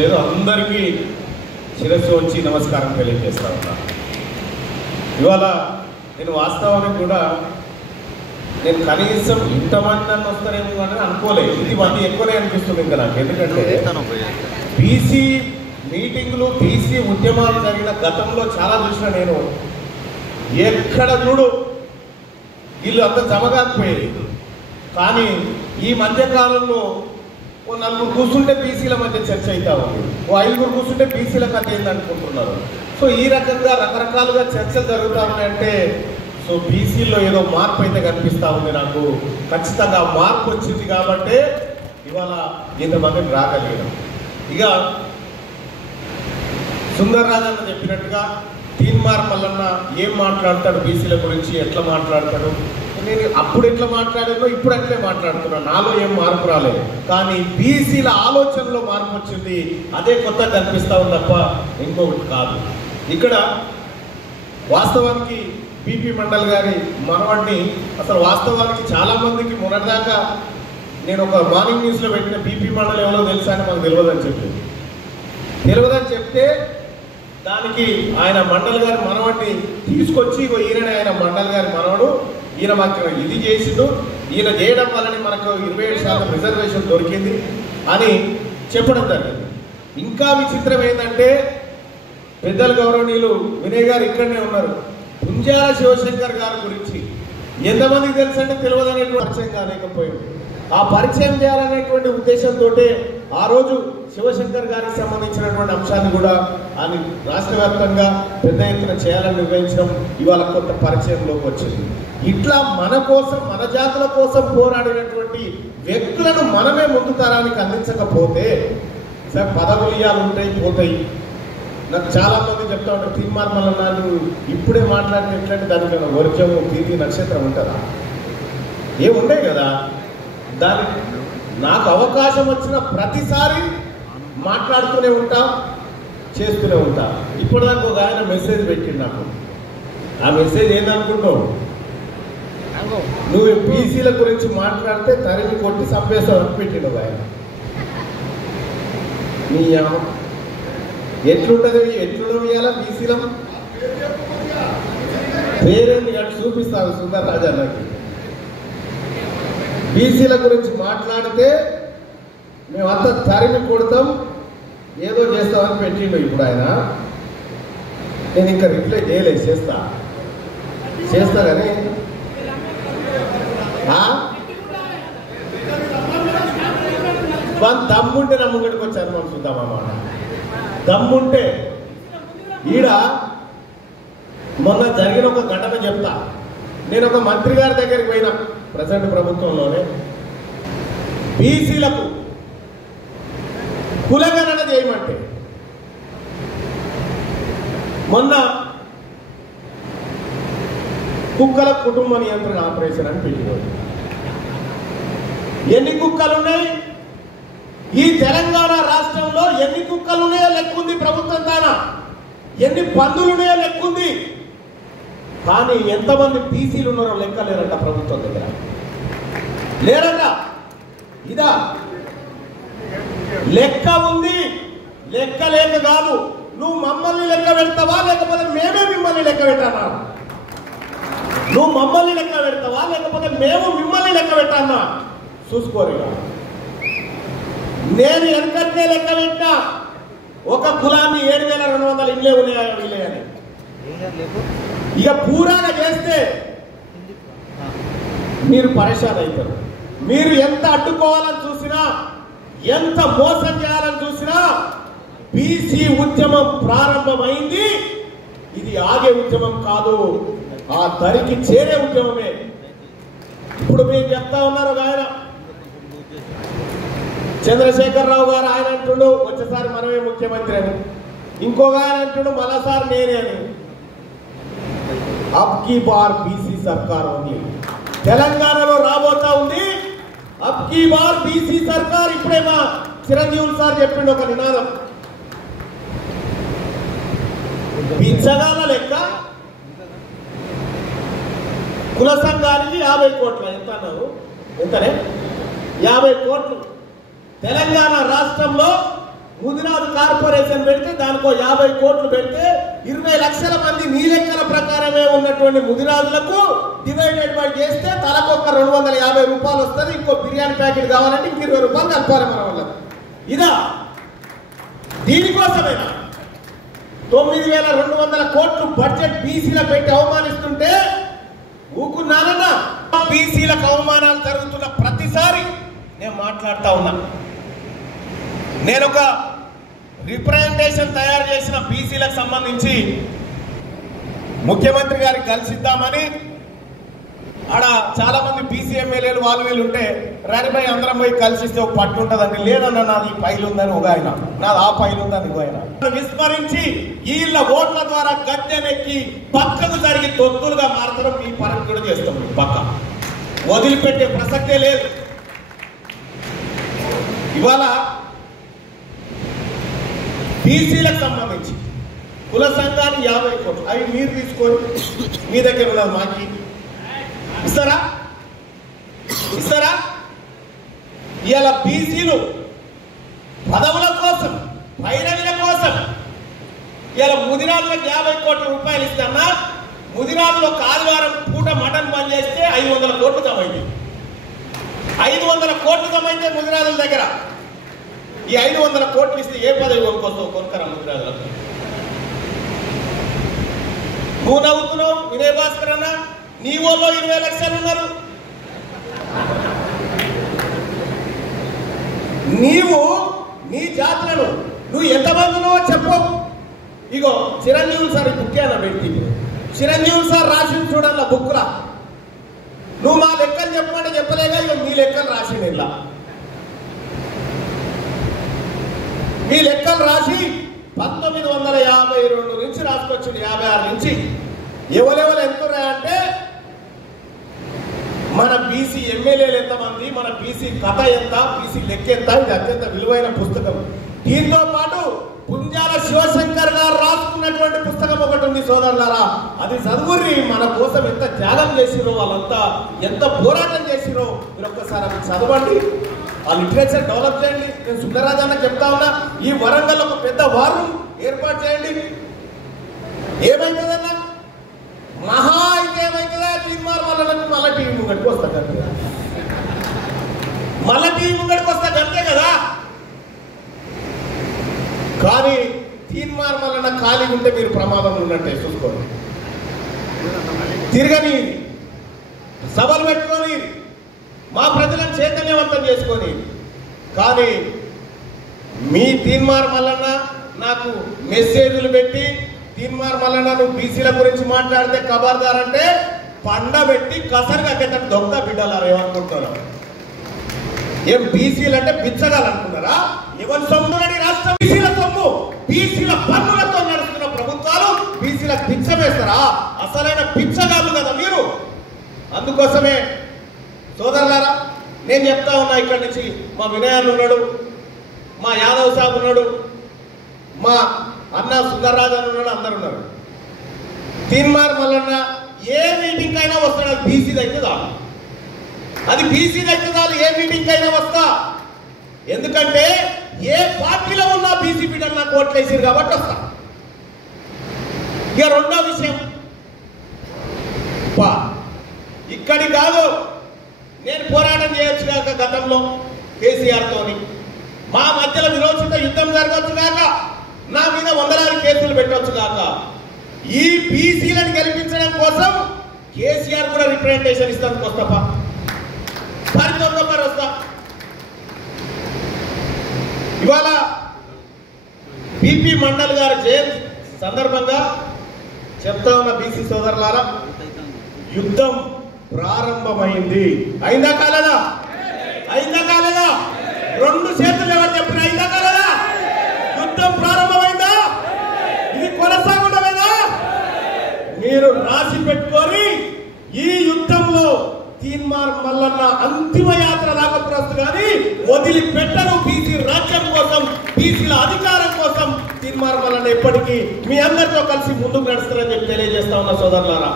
లేదు. అందరికీ శిరస్సు వచ్చి నమస్కారం తెలియజేస్తా ఉన్నా. ఇవాళ నేను వాస్తవానికి కూడా నేను కనీసం ఇంతమంది నన్ను వస్తారేమో అని అనుకోలేదు. ఇది మంది ఎక్కువనే అనిపిస్తుంది ఇంకా నాకు. ఎందుకంటే బీసీ మీటింగ్లు, బీసీ ఉద్యమాలు జరిగిన గతంలో చాలా చూసిన నేను. ఎక్కడ చూడు వీళ్ళు అంత జమగాకపోయేది. కానీ ఈ మధ్యకాలంలో ఓ నలుగురు కూర్చుంటే బీసీల మధ్య చర్చ అవుతా ఉంది, ఓ ఐదుగురు కూర్చుంటే బీసీల కథ ఏందనుకుంటున్నారు. సో ఈ రకంగా రకరకాలుగా చర్చలు జరుగుతూ ఉన్నాయంటే సో బీసీల్లో ఏదో మార్పు అయితే కనిపిస్తూ ఉంది నాకు. ఖచ్చితంగా మార్పు వచ్చింది కాబట్టి ఇవాళ ఇంతమందిని రాగలిగాం. ఇక సుందర్ రాజ్ అన్న చెప్పినట్టుగా తీన్మార్ మల్లన్న ఏం మాట్లాడతాడు బీసీల గురించి, ఎట్లా మాట్లాడతాడు, నేను అప్పుడు ఎట్లా మాట్లాడానో ఇప్పుడు అట్లే మాట్లాడుతున్నాను. నాలో ఏం మార్పు రాలేదు, కానీ బీసీల ఆలోచనలో మార్పు వచ్చింది. అదే కొత్త కనిపిస్తా ఉంది తప్ప ఇంకొకటి కాదు. ఇక్కడ వాస్తవానికి బీపీ మండల్ గారి మనవడిని అసలు వాస్తవానికి చాలామందికి మొన్నటిదాకా నేను ఒక మార్నింగ్ న్యూస్లో పెట్టిన బీపీ మండల్ ఎవరో తెలుసా అని మాకు తెలియదని చెప్తే దానికి ఆయన మండల్ గారి మనవడిని తీసుకొచ్చి ఈయననే ఆయన మండల్ గారి మనవడు, ఈయన మాకు ఇది చేసిండు, ఈయన చేయడం వల్లనే మనకు 27% రిజర్వేషన్ దొరికింది అని చెప్పడం జరిగింది. ఇంకా విచిత్రం ఏంటంటే పెద్దల గౌరవనీయులు వినయ్ గారు ఇక్కడనే ఉన్నారు. పుంజాల శివశంకర్ గారి గురించి ఎంతమందికి తెలుసు అంటే తెలియదనేటువంటి పరిచయం కాలేకపోయింది. ఆ పరిచయం చేయాలనేటువంటి ఉద్దేశంతో ఆ రోజు శివశంకర్ గారికి సంబంధించినటువంటి అంశాన్ని కూడా ఆయన రాష్ట్ర వ్యాప్తంగా పెద్ద ఎత్తున చేయాలని నిర్ణయించడం ఇవాళ కొంత పరిచయంలోకి వచ్చింది. ఇట్లా మన కోసం, మన జాతుల కోసం పోరాడినటువంటి వ్యక్తులను మనమే ముందు తరానికి అందించకపోతే సార్ పదవులు ఇయ్యాలు ఉంటాయి, పోతాయి. నాకు చాలా మంది చెప్తా ఉంటారు తీన్మార్ మల్లన్న నువ్వు ఇప్పుడే మాట్లాడిన ఎట్లంటే దానికన్నా వర్జము తీర్థి నక్షత్రం ఉంటుందా? ఏముంటాయి కదా. దాని నాకు అవకాశం వచ్చిన ప్రతిసారి మాట్లాడుతూనే ఉంటా, చేస్తూనే ఉంటా. ఇప్పటిదాకా ఒక ఆయన మెసేజ్ పెట్టిండు నాకు. ఆ మెసేజ్ ఏందనుకుంటావు, నువ్వు బీసీల గురించి మాట్లాడితే తరిమి కొట్టి చంపేస్తావు అని పెట్టిండు ఒక ఆయన. నీ ఎట్లుంటది, ఎట్లుండవు ఇవాళ బీసీలం పేరేంది కానీ చూపిస్తాను సుందర్ రాజ్ అన్నకి. బీసీల గురించి మాట్లాడితే మేమంతా తరిమి కొడతాం, ఏదో చేస్తామని పెట్టిండు ఇప్పుడు ఆయన. నేను ఇంకా రిప్లై చేయలేదు, చేస్తా కానీ దమ్ముంటే నా ముంగడికి వచ్చాను మనం చూద్దామన్నమాట. దమ్ముంటే ఈడ మొన్న జరిగిన ఒక ఘటన చెప్తా. నేను ఒక మంత్రి గారి దగ్గరికి పోయినా ప్రజెంట్ ప్రభుత్వంలోనే బీసీలకు కులగణన చేయమంటే మొన్న కుక్కల కుటుంబ నియంత్రణ ఆపరేషన్ అని పెట్టినోడు. ఎన్ని కుక్కలు ఉన్నాయి ఈ తెలంగాణ రాష్ట్రంలో, ఎన్ని కుక్కలు ఉన్నాయో లెక్కుంది ప్రభుత్వం దానా, ఎన్ని పందులు ఉన్నాయో లెక్కుంది. కానీ ఎంతమంది బీసీలు ఉన్నారో లెక్క లేరంట ప్రభుత్వం దగ్గర, లేరంట. ఇదా లెక్క ఉంది, లెక్క లేక కాదు. నువ్వు మమ్మల్ని లెక్క పెడతావా లేకపోతే మేమే మిమ్మల్ని లెక్క పెట్టానా? నువ్వు మమ్మల్ని లెక్క పెడతావా లేకపోతే మేము మిమ్మల్ని లెక్క పెట్టానా? చూసుకోరు. నేను వెనకనే లెక్క పెట్టినా ఒక కులాన్ని 7,200 ఇళ్ళే ఉన్నాయా వీళ్ళే అని. ఇక పూరాగా చేస్తే మీరు పరేషాన్ అవుతారు. మీరు ఎంత అడ్డుకోవాలని చూసినా, ఎంత మోసం చేయాలని చూసినా, బీసీ ఉద్యమం ప్రారంభమైంది. ఇది ఆగే ఉద్యమం కాదు, ఆ దరికి చేరే ఉద్యమమే. ఇప్పుడు మీరు చెప్తా ఉన్నారు ఒక ఆయన చంద్రశేఖరరావు గారు, ఆయన అంటుడు వచ్చేసారి మనమే ముఖ్యమంత్రి అని. ఇంకొక ఆయన అంటుడు మరోసారి నేనే అని. అబ్ కీ బార్ బీసీ సర్కార్ ఉంది, తెలంగాణలో రాబోతా ఉంది. అబ్ కీ బార్ బీసీ సర్కార్. ఇప్పుడే మా చిరంజీవులు సార్ చెప్పిండు ఒక నినాదం. బిచ్చగాల లెక్క కుల సంఘానికి 50 కోట్ల ఎంత అన్నారు, ఎంతనే 50 కోట్లు. తెలంగాణ రాష్ట్రంలో ముదిన కార్పొరేషన్ పెడితే దానికో 50 కోట్లు పెడితే 20 లక్షల మంది నీ లెక్కల ప్రకారమే ఉన్నటువంటి ముదిరాజులకు డివైడెడ్ బై చేస్తే తలకొక్క 250 రూపాయలు వస్తుంది. ఇంకో బిర్యానీ ప్యాకెట్ కావాలంటే ఇంక 20 రూపాయలు కలపాలి మన వాళ్ళకి. ఇదా దీనికోసమేనా 9,200 కోట్లు బడ్జెట్ బీసీలకు పెట్టి అవమానిస్తుంటే ఊకున్నానన్నా? బీసీలకు అవమానాలు జరుగుతున్న ప్రతిసారి నేను మాట్లాడుతా ఉన్నా. నేను ఒక రిప్రజెంటేషన్ తయారు చేసిన బీసీలకు సంబంధించి ముఖ్యమంత్రి గారికి కలిసిద్దామని. ఆడ చాలా మంది బీసీ ఎమ్మెల్యేలు వాళ్ళు వీళ్ళు ఉంటే రానిపై అందరం పోయి కలిసిస్తే ఒక పట్టు ఉంటుందండి. లేదన్నా నాది ఈ పైలు ఉందని ఒక ఆయన, నాది ఆ పైలు ఉందని ఇంకో ఆయన విస్మరించి వీళ్ళ ఓట్ల ద్వారా గద్దెనెక్కి పక్కకు జరిగి తొత్తులుగా మారడం ఈ పరం కూడా చేస్తాం. పక్క వదిలిపెట్టే ప్రసక్తే లేదు. ఇవాళ బీసీలకు సంబంధించి కుల సంఘానికి 50 కోట్లు అవి మీరు తీసుకొని మీ దగ్గర ఉన్నది మాకి ఇస్తారా? ఇవాళ బీసీలు పదవుల కోసం పైరవిల కోసం ఇవాళ ముదిరాజులకు 50 కోట్ల రూపాయలు ఇస్తానా? ముదిరాజులు ఒక ఆదివారం పూట మటన్ బంద్ చేస్తే 500 కోట్లు జమైంది. 500 కోట్లు జమైతే ముదిరాజుల దగ్గర ఈ 500 కోట్లు ఇస్తే ఏ పదవి కొనుక్కొస్తావు? కొనుక్కరా ముదిరాజులకు. నువ్వు నవ్వుతున్నావు వినయ్ భాస్కర్ అన్న, నీ ఊళ్ళో 20 లక్షలు ఉన్నారు. నీవు నీ జాతులను నువ్వు ఎంతమంది ఉన్నావో చెప్పు. ఇగో చిరంజీవులు సార్ బుక్కేనా పెట్టి చిరంజీవులు సార్ రాసింది చూడన్న బుక్లా. నువ్వు మా లెక్కలు చెప్పమంటే చెప్పలేగా, ఇక మీ లెక్కలు రాసింది ఇలా. మీ లెక్కలు రాసి 1952 నుంచి రాసుకొచ్చింది 56 నుంచి. ఎవరెవరు ఎంతున్నాయంటే మన బీసీ ఎమ్మెల్యేలు ఎంతమంది, మన బీసీ కథ ఎంత, బీసీ లెక్క ఎంత, ఇది అత్యంత విలువైన పుస్తకం. దీంతో పాటు పుంజాల శివశంకర్ గారు రాసుకున్నటువంటి పుస్తకం ఒకటి ఉంది సోదరులారా, అది చదువురి. మన కోసం ఎంత త్యాగం చేసిరో, వాళ్ళంతా ఎంత పోరాటం చేసిరో మీరు ఒక్కసారి అది చదవండి. ఆ లిటరేచర్ డెవలప్ చేయండి. నేను సుందరరాజన్న చెప్తా ఉన్నా, ఈ వరంగల్ ఒక పెద్ద వారం ఏర్పాటు చేయండి. ఏమైతుందన్నా? మహా అయితే ఏమైతుందా? తీర్మానం మళ్ళీ టీవీ ముంగడికి వస్తా గంతే, మళ్ళీ టీవీ ముంగడికి వస్తా గంతే కదా. కానీ తీర్మానం వలన ఖాళీ ఉంటే మీరు ప్రమాదం ఉన్నట్టే చూసుకోండి. తిరగని సభలు పెట్టుకొని మా ప్రజలను చైతన్యవంతం చేసుకొని, కానీ మీ తీర్మానం వలన నాకు మెసేజ్లు పెట్టి తీర్మానం వలన నువ్వు బీసీల గురించి మాట్లాడితే ఖబర్దార్ అంటే పండబెట్టి కసరుగా పెట్టడం దొంగ బిడ్డలారు ఏమనుకుంటున్నారు? ఏం బీసీలు అంటే బిచ్చగాలనుకున్నారా? ఎవరి సొమ్ము రాష్ట్రం బీసీల సొమ్ము, బీసీల పన్నులతో నడుస్తున్న ప్రభుత్వాలు బీసీలకు భిక్ష వేస్తారా? అసలైన బిచ్చగాళ్ళు కదా మీరు. అందుకోసమే సోదరులారా నేను చెప్తా ఉన్నా, ఇక్కడి నుంచి మా వినయాన్ని ఉన్నాడు, మా యాదవ్ సాబ్ ఉన్నాడు, మా అన్న సుందర్రాజు అని ఉన్నాడు, అందరు ఉన్నారు. తీన్మార్ మల్లన్న ఏ మీటింగ్ అయినా వస్తాడు, అది బీసీ దగ్గర చాలు, అది బీసీ దగ్గర చాలు. ఏ మీటింగ్ అయినా వస్తా, ఎందుకంటే ఏ పార్టీలో ఉన్నా బీసీ బిడ్డలు నాకు ఓట్లు వేసారు కాబట్టి వస్తా. ఇక రెండో విషయం, ఇక్కడి కాదు, నేను పోరాటం చేయొచ్చు కాక గతంలో కేసీఆర్ తోని, మా మధ్యలో విరోచిత యుద్ధం జరగవచ్చు కాక, నా మీద వందలాది కేసులు పెట్టవచ్చు కాక, ఈ బీసీలను గెలిపించడం కోసం కేసీఆర్ కూడా రిప్రజెంటేషన్ ఇస్తానికి వస్తాపా, మరి వస్తా. ఇవాళ పిపి మండల్ గారి జయంతి సందర్భంగా చెప్తా ఉన్న బీసీ సోదరులారా, యుద్ధం ప్రారంభమైంది. అయిందా కాలేదా? అయిందా కాలేదా? రెండు చేతులు ఎవరు చెప్పిన అయిందా కాలేదా? యుద్ధం ప్రారంభమైందా? ఇది కొనసాగుండలేదా? మీరు రాసి పెట్టుకొని ఈ యుద్ధంలో తీన్మార్ మల్లన్న అంతిమ యాత్ర రాకపోవచ్చు కానీ వదిలిపెట్టను. బీసీ రాజ్యం కోసం, బీసీల అధికారం కోసం తీన్మార్ మల్లన్న ఎప్పటికీ మీ అందరితో కలిసి ముందుకు నడుస్తారని చెప్పి తెలియజేస్తా ఉన్న సోదరులారా.